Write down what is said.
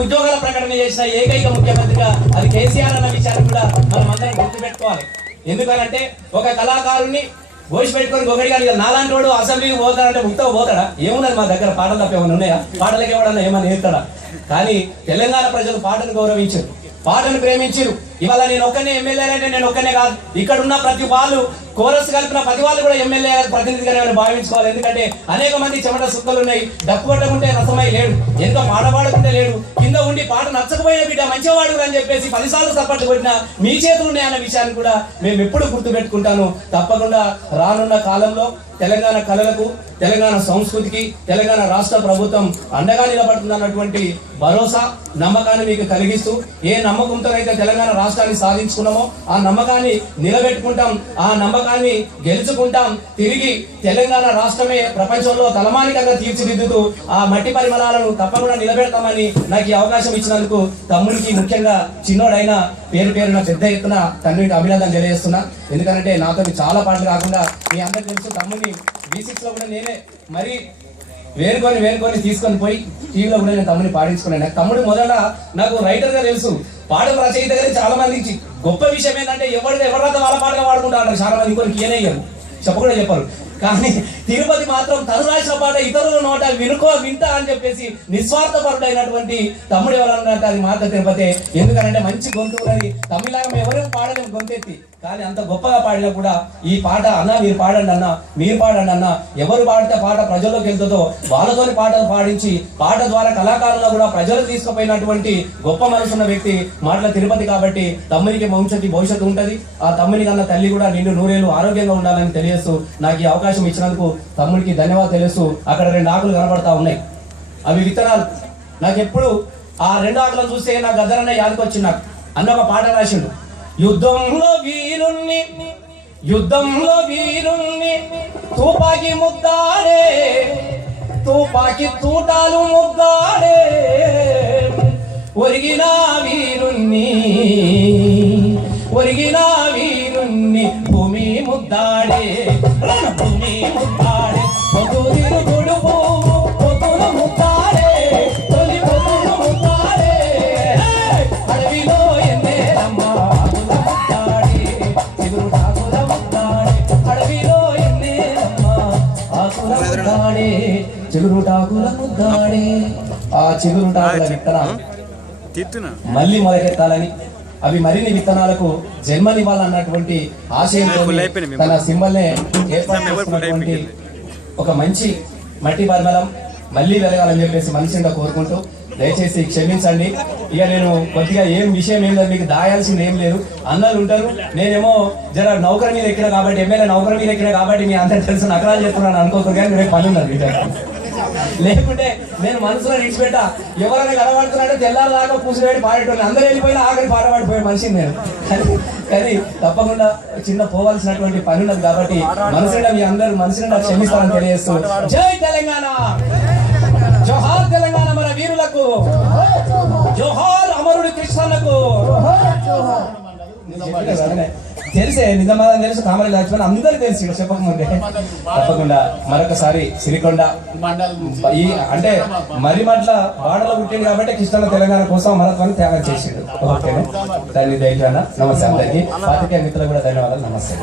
ఉద్యోగాల ప్రకటన చేసిన ఏకైక ముఖ్యమంత్రిగా అది కేసీఆర్ అన్న విషయాన్ని కూడా మనం అందరం గుర్తుపెట్టుకోవాలి. ఎందుకనంటే ఒక కళాకారుని గోషి పెట్టుకొని ఒకటి కానీ నాలాంటి వాడు అసెంబ్లీకి పోతాడంటే ముక్తగా పోతాడా? ఏమున్నది మా దగ్గర? పాటలు తప్ప ఏమైనా ఉన్నాయా? పాటలకి ఎవడన్నా ఏమన్నా నేర్తాడా కానీ తెలంగాణ ప్రజలు పాటను గౌరవించారు. పాటను ప్రేమించారు. ఇవాళ నేను ఒక్కనే ఎమ్మెల్యే అంటే నేను ఒక్కనే కాదు. ఇక్కడ ఉన్న ప్రతి వాళ్ళు కోరస్ కలిపిన పది వాళ్ళు కూడా ఎమ్మెల్యే ప్రతినిధిగా నేను భావించుకోవాలి. ఎందుకంటే అనేక మంది చెమట సుక్కలు ఉన్నాయి. డప్పు కొట్టకుంటే రసమై లేడు. ఎంత పాట పాడకుంటే లేడు. కింద ఉండి పాట నచ్చకపోయిన బిడ్డ మంచివాడు అని చెప్పేసి పదిసార్లు సపోర్ట్ కొట్టిన మీ చేతులు ఉన్నాయన్న విషయాన్ని కూడా మేము ఎప్పుడు గుర్తుపెట్టుకుంటాను. తప్పకుండా రానున్న కాలంలో తెలంగాణ కళలకు తెలంగాణ సంస్కృతికి తెలంగాణ రాష్ట్ర ప్రభుత్వం అండగా నిలబడుతుంది అన్నటువంటి భరోసా నమ్మకాన్ని మీకు కలిగిస్తూ ఏ నమ్మకంతో అయితే తెలంగాణ రాష్ట్రాన్ని సాధించుకున్నామో ఆ నమ్మకాన్ని నిలబెట్టుకుంటాం. ఆ నమ్మకం నమ్మకాన్ని గెలుచుకుంటాం. తిరిగి తెలంగాణ రాష్ట్రమే ప్రపంచంలో తలమానికంగా తీర్చిదిద్దుతూ ఆ మట్టి పరిమళాలను తప్పకుండా నిలబెడతామని నాకు ఈ అవకాశం ఇచ్చినందుకు తమ్ముడికి ముఖ్యంగా చిన్నోడైన పేరు పేరున పెద్ద ఎత్తున తండ్రికి అభినందన తెలియజేస్తున్నా. ఎందుకంటే నాతో చాలా పాటలు కాకుండా మీ అందరికి తెలుసు తమ్ముడిని బీ లో కూడా నేనే మరి వేరుకొని వేరుకొని తీసుకొని పోయి టీవీలో కూడా నేను తమ్ముడిని పాడించుకున్నాను. నాకు తమ్ముడు మొదట నాకు రైటర్గా తెలుసు. పాటలు రచయిత గారి చాలా మందికి గొప్ప విషయం ఏంటంటే ఎవరిని ఎవరితో వాళ్ళ పాటగా వాడుకుంటా అంటారు. చాలా మంది ఇంకొకరికి ఏనయ్యారు చెప్పకుండా చెప్పరు. కానీ తిరుపతి మాత్రం తను రాసిన పాట ఇతరుల నోట వినుకో వింటా అని చెప్పేసి నిస్వార్థపరుడైనటువంటి తమ్ముడు ఎవరన్నట్టు అది మాత తిరుపతి. ఎందుకంటే మంచి గొంతు ఉన్నది తమిళనాడు ఎవరేం పాడలేము గొంతెత్తి. కానీ అంత గొప్పగా పాడినా కూడా ఈ పాట అన్న మీరు పాడండి అన్న మీరు పాడండి అన్న ఎవరు పాడితే పాట ప్రజల్లోకి వెళ్తుందో వాళ్ళతోని పాటలు పాడించి పాట ద్వారా కళాకారులు కూడా ప్రజలు తీసుకుపోయినటువంటి గొప్ప మనసున్న వ్యక్తి మాటల తిరుపతి కాబట్టి తమ్మునికి భవిష్యత్తు భవిష్యత్తు ఉంటుంది. ఆ తమ్ముని కన్నా తల్లి కూడా నిండు నూరేళ్ళు ఆరోగ్యంగా ఉండాలని తెలియస్తూ నాకు ఈ అవకాశం ఇచ్చినందుకు తమ్ముడికి ధన్యవాదాలు తెలుస్తూ అక్కడ రెండు ఆకులు కనబడతా ఉన్నాయి. అవి విత్తనాలు. నాకు ఎప్పుడు ఆ రెండు ఆకులను చూస్తే నా గద్దరన్న యాదకొచ్చింది నాకు. అన్న ఒక పాట రాసిండు. యుద్ధంలో వీరుణ్ణి యుద్ధంలో వీరుణ్ణి తూపాకి ముద్దాడే తూపాకి తూటాలు ముద్దాడే ఒరిగిన వీరుణ్ణి ఒరిగిన వీరుణ్ణి భూమి ముద్దాడే. చిగురు టాకుల ముద్దాడే ఆ చిగురు టాకుల విత్తనాలు మళ్ళీ మొదలెత్తాలని అవి మరిన్ని విత్తనాలకు జన్మనివ్వాలన్నటువంటి ఆశయంతో తన సింబల్నే ఏర్పాటు. ఒక మంచి మట్టి పరిమళం మళ్ళీ వెలగాలని చెప్పేసి మనసుగా కోరుకుంటూ దయచేసి క్షమించండి. ఇక నేను కొద్దిగా ఏం విషయం ఏం లేదు మీకు దాయాల్సింది ఏం లేదు. అందరు ఉంటారు. నేనేమో జర నౌకరి మీద ఎక్కిన కాబట్టి ఎమ్మెల్యే నౌకరి మీద ఎక్కిన కాబట్టి మీ అందరికి తెలుసు నకరాలు చెప్తున్నాను అనుకోకూడదు కానీ రేపు పని ఉన్నది. లేకుంటే నేను మనసులో నిలిచిపెట్టా. ఎవరైనా కనబడుతున్నాడో తెల్లారు దాకా పాడేటోళ్ళు అందరూ వెళ్ళిపోయినా ఆఖరి పాట పాడిపోయే మనిషిని నేను. కానీ తప్పకుండా చిన్న పోవాల్సినటువంటి పని ఉన్నది కాబట్టి మనసులో మీ అందరూ మనసులో క్షమిస్తారని తెలియజేస్తూ జై తెలంగాణ! జోహార్ తెలంగాణ మన వీరులకు! జోహార్ అమరుడు కృష్ణన్నకు! తెలిసే నిజామాబాద్ తెలుసు కామరి లక్ష్మణ్ అందరూ తెలుసు ఇక్కడ చెప్పకముందే తప్పకుండా మరొకసారి సిరికొండ ఈ అంటే మరి మట్ల వాడలో పుట్టింది కాబట్టి కృష్ణ తెలంగాణ కోసం మరొకరిని త్యాగం చేసిండు ఓకేనా దాన్ని దయచేయన నమస్తే అందరికి పాతికేయ మిత్రులు కూడా ధన్యవాదాలు నమస్తే